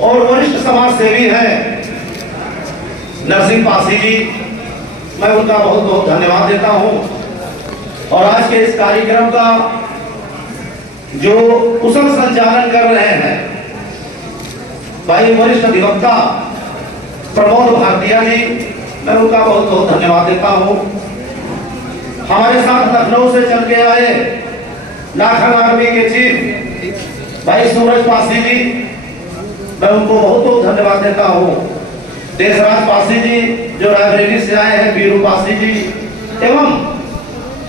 और वरिष्ठ समाज सेवी हैं नरसिंह पासी जी, मैं उनका बहुत बहुत धन्यवाद देता हूं। और आज के इस कार्यक्रम का जो कुशल संचालन कर रहे हैं भाई वरिष्ठ अधिवक्ता प्रमोद भारतीय जी, मैं उनका बहुत बहुत धन्यवाद देता हूं। हमारे साथ लखनऊ से चल के आए नाखन आर्मी के चीफ भाई सूरज पासी जी, मैं उनको बहुत बहुत धन्यवाद देता हूं। देशराज पासी जी जो रायबरेली से आए हैं, वीरू पासी जी, एवं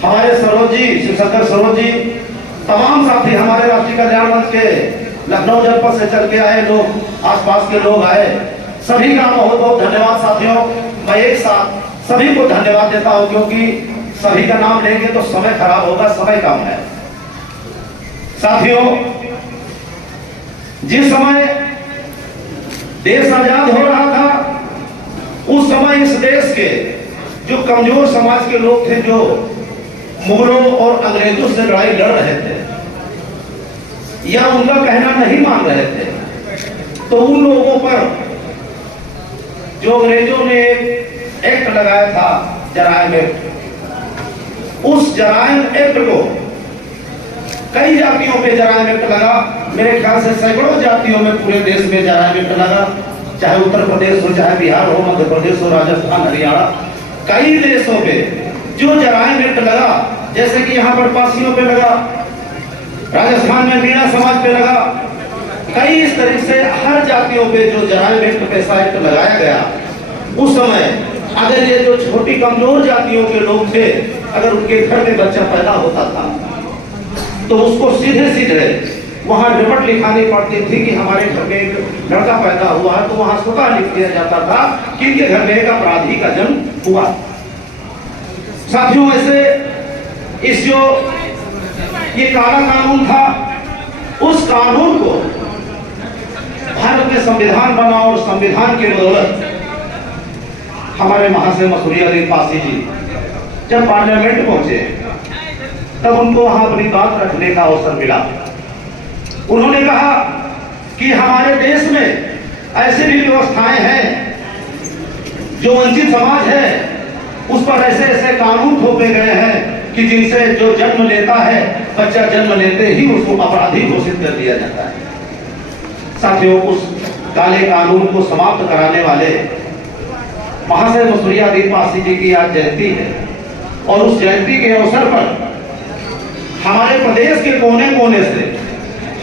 हमारे सरोज जी, शिवशंकर सरोज जी, तमाम साथी हमारे राष्ट्रीय कल्याण मंच के लखनऊ जनपद से चल के आए लोग, आसपास के लोग आए, सभी का बहुत बहुत धन्यवाद साथियों। मैं एक साथ सभी को धन्यवाद देता हूं, क्योंकि सभी का नाम लेंगे तो समय खराब होगा, समय कम है। साथियों, जिस समय देश आजाद हो रहा था उस समय इस देश के जो कमजोर समाज के लोग थे, जो मुगलों और अंग्रेजों से लड़ाई लड़ रहे थे या उनका कहना नहीं मान रहे थे, तो उन लोगों पर जो अंग्रेजों ने एक्ट लगाया था, जराइम एक्ट, उस जराइम एक्ट को कई जातियों पे जराइम एक्ट लगा। मेरे ख्याल से सैकड़ों जातियों में पूरे देश में जराइम एक्ट लगा, चाहे उत्तर प्रदेश हो, चाहे बिहार हो, मध्य प्रदेश हो, राजस्थान, हरियाणा, कई देशों पे जो जराइम एक्ट लगा, जैसे कि यहाँ पर पासियों पे लगा, राजस्थान में मीणा समाज पे लगा, कई इस तरीके से हर जातियों पे जो जराइम एक्ट पैसा एक्ट लगाया गया, उस समय अगर ये जो छोटी कमजोर जातियों के लोग थे, अगर उनके घर में बच्चा पैदा होता था तो उसको सीधे सीधे वहां रिपोर्ट लिखानी पड़ती थी कि हमारे घर में एक लड़का पैदा हुआ है, तो वहां स्वतः लिख दिया जाता था कि इनके घर में एक अपराधी का जन्म हुआ। साथियों, ऐसे इस जो ये काला कानून था, उस कानून को भारत में संविधान बना और संविधान के बदौलत हमारे महाशय मसूरी अली पासी जी जब पार्लियामेंट पहुंचे तब उनको वहां अपनी बात रखने का अवसर मिला। उन्होंने कहा कि हमारे देश में ऐसी भी व्यवस्थाएं हैं, जो वंचित समाज है उस पर ऐसे ऐसे कानून थोपे गए हैं कि जिनसे जो जन्म लेता है, बच्चा जन्म लेते ही उसको अपराधी घोषित कर दिया जाता है। साथियों, उस काले कानून को समाप्त कराने वाले महाशय मसूरी अली पासी जी की आज जयंती है, और उस जयंती के अवसर पर हमारे प्रदेश के कोने कोने से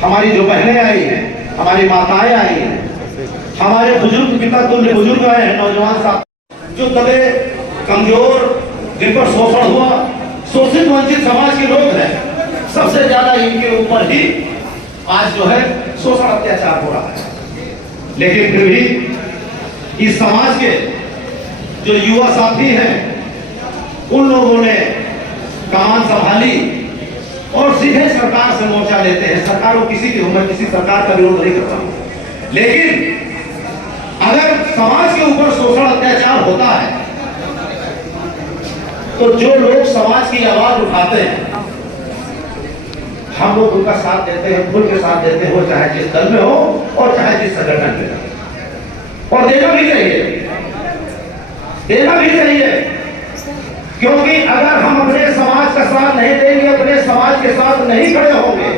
हमारी जो बहनें आई हैं, हमारी माताएं आई हैं, हमारे बुजुर्ग पिता तुल्य बुजुर्ग आए हैं, नौजवान साथ जो दबे कमजोर, जिन पर शोषण हुआ, शोषित वंचित समाज के लोग हैं, सबसे ज्यादा इनके ऊपर ही आज जो है शोषण अत्याचार हो रहा है। लेकिन फिर भी इस समाज के जो युवा साथी हैं, उन लोगों ने कमान संभाली और सीधे सरकार से मोर्चा लेते हैं। सरकार को किसी की मैं किसी सरकार का विरोध नहीं करता हूं, लेकिन अगर समाज के ऊपर शोषण अत्याचार होता है तो जो लोग समाज की आवाज उठाते हैं, हम लोग उनका साथ देते हैं, खुल के साथ देते हो, चाहे जिस दल में हो और चाहे जिस संगठन में हो, और देना भी चाहिए, देना भी चाहिए। क्योंकि अगर हम अपने समाज का साथ नहीं देंगे, अपने समाज के साथ नहीं खड़े होंगे,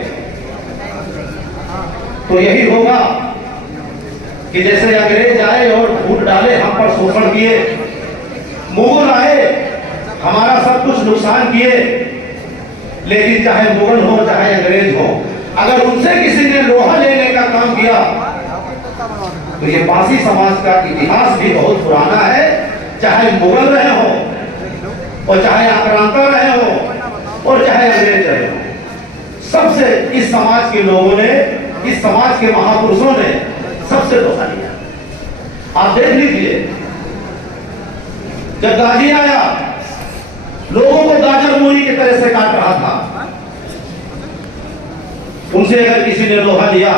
तो यही होगा कि जैसे अंग्रेज आए और फूट डाले, हम पर शोषण किए, मुगल आए, हमारा सब कुछ नुकसान किए, लेकिन चाहे मुगल हो चाहे अंग्रेज हो, अगर उनसे किसी ने लोहा लेने का काम किया तो ये पासी समाज का इतिहास भी बहुत पुराना है। चाहे मुगल रहे हो और चाहे आक्रांता रहे हो और चाहे अंग्रेज रहे हो, सबसे इस समाज के लोगों ने, इस समाज के महापुरुषों ने सबसे धोखा लिया। आप देख लीजिए, जब गाजी आया लोगों को गाजर मूली की तरह से काट रहा था, उनसे अगर किसी ने लोहा लिया,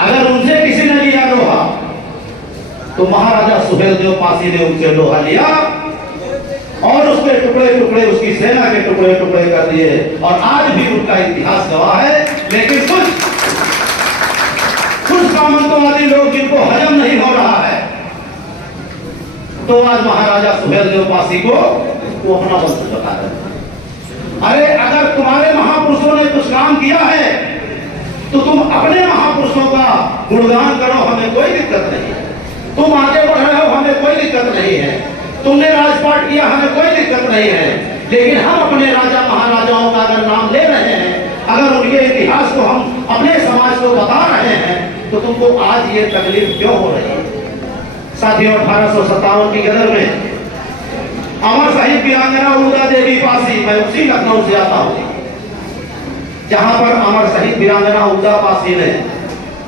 अगर उनसे किसी ने लिया लोहा, तो महाराजा सुहेलदेव पासी ने उनसे लोहा लिया और उसके टुकड़े टुकड़े, उसकी सेना के टुकड़े टुकड़े कर दिए, और आज भी उनका इतिहास गवाह है। लेकिन कुछ सामंतवादी लोग जिनको हजम नहीं हो रहा है, तो आज महाराजा सुहेलदेव पासी को वो अपना वंश बता रहे हैं। अरे अगर तुम्हारे महापुरुषों ने कुछ काम किया है तो तुम अपने महापुरुषों का गुणगान करो, हमें कोई दिक्कत नहीं है। तुम आगे बढ़ रहे हो, हमें कोई दिक्कत नहीं है। तुमने राजपाट किया, हमें कोई दिक्कत नहीं है। लेकिन हम अपने राजा महाराजाओं का अगर नाम ले रहे हैं, अगर उनके इतिहास को हम अपने समाज को बता रहे हैं, तो तुमको आज ये तकलीफ क्यों हो रही है? साथियों, 1857 की गदर में अमर शहीद वीरांगना उर्दा देवी पासी, मैं उसी लखनऊ से आता हूँ जहां पर अमर शहीद वीरांगना उर्दा पासी ने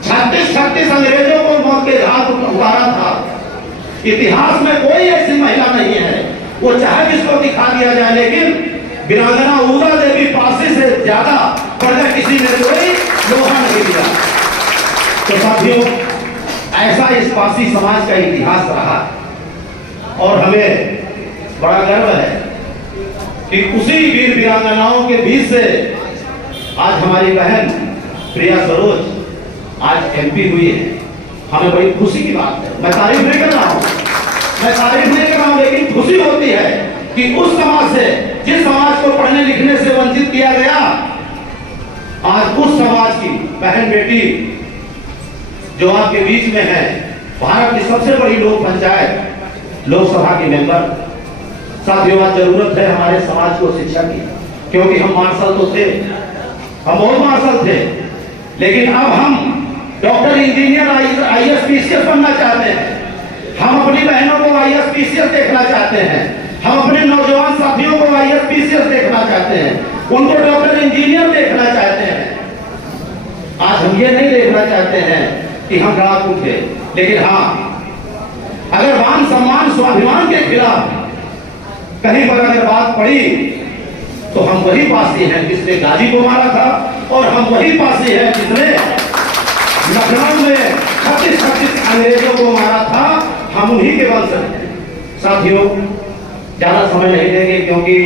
36 अंग्रेजों को मौत के घाट उतारा था। इतिहास में कोई ऐसी महिला नहीं है, वो चाहे जिसको दिखा दिया जाए, लेकिन वीरांगना उर्दा देवी पासी से ज्यादा बढ़कर किसी ने कोई लोहा नहीं दिया। तो साथियों, ऐसा इस पासी समाज का इतिहास रहा और हमें बड़ा गर्व है कि उसी वीर वीरांगनाओं के बीच से आज हमारी बहन प्रिया सरोज आज एमपी हुई है। हमें बड़ी खुशी की बात है। मैं तारीफ नहीं कर रहा हूं, लेकिन खुशी होती है कि उस समाज से, जिस समाज को पढ़ने लिखने से वंचित किया गया, आज उस समाज की बहन बेटी जो आपके बीच में है, भारत की सबसे बड़ी लोक पंचायत लोकसभा के मेंबर। साथियों, आज जरूरत है हमारे समाज को शिक्षा की, क्योंकि हम मार्शल तो थे, हम बहुत मार्शल थे, लेकिन अब हम डॉक्टर, इंजीनियर, आईएएस, पीसीएस बनना चाहते हैं। हम अपनी बहनों को आईएएस, पीसीएस देखना चाहते हैं। हम अपने नौजवान साथियों को आईएएस, पीसीएस देखना चाहते हैं, उनको डॉक्टर, इंजीनियर देखना चाहते हैं। आज हम ये नहीं देखना चाहते हैं कि हम लड़ाकू थे, लेकिन हाँ, अगर मान सम्मान स्वाभिमान के खिलाफ कहीं पर अगर बात पड़ी, तो हम वही पासी हैं जिसने गाजी को मारा था, और हम वही पासी हैं जिसने लखनऊ में 36 अंग्रेजों को मारा था। हम उन्हीं के वंश हैं। साथियों, ज्यादा समय नहीं देंगे क्योंकि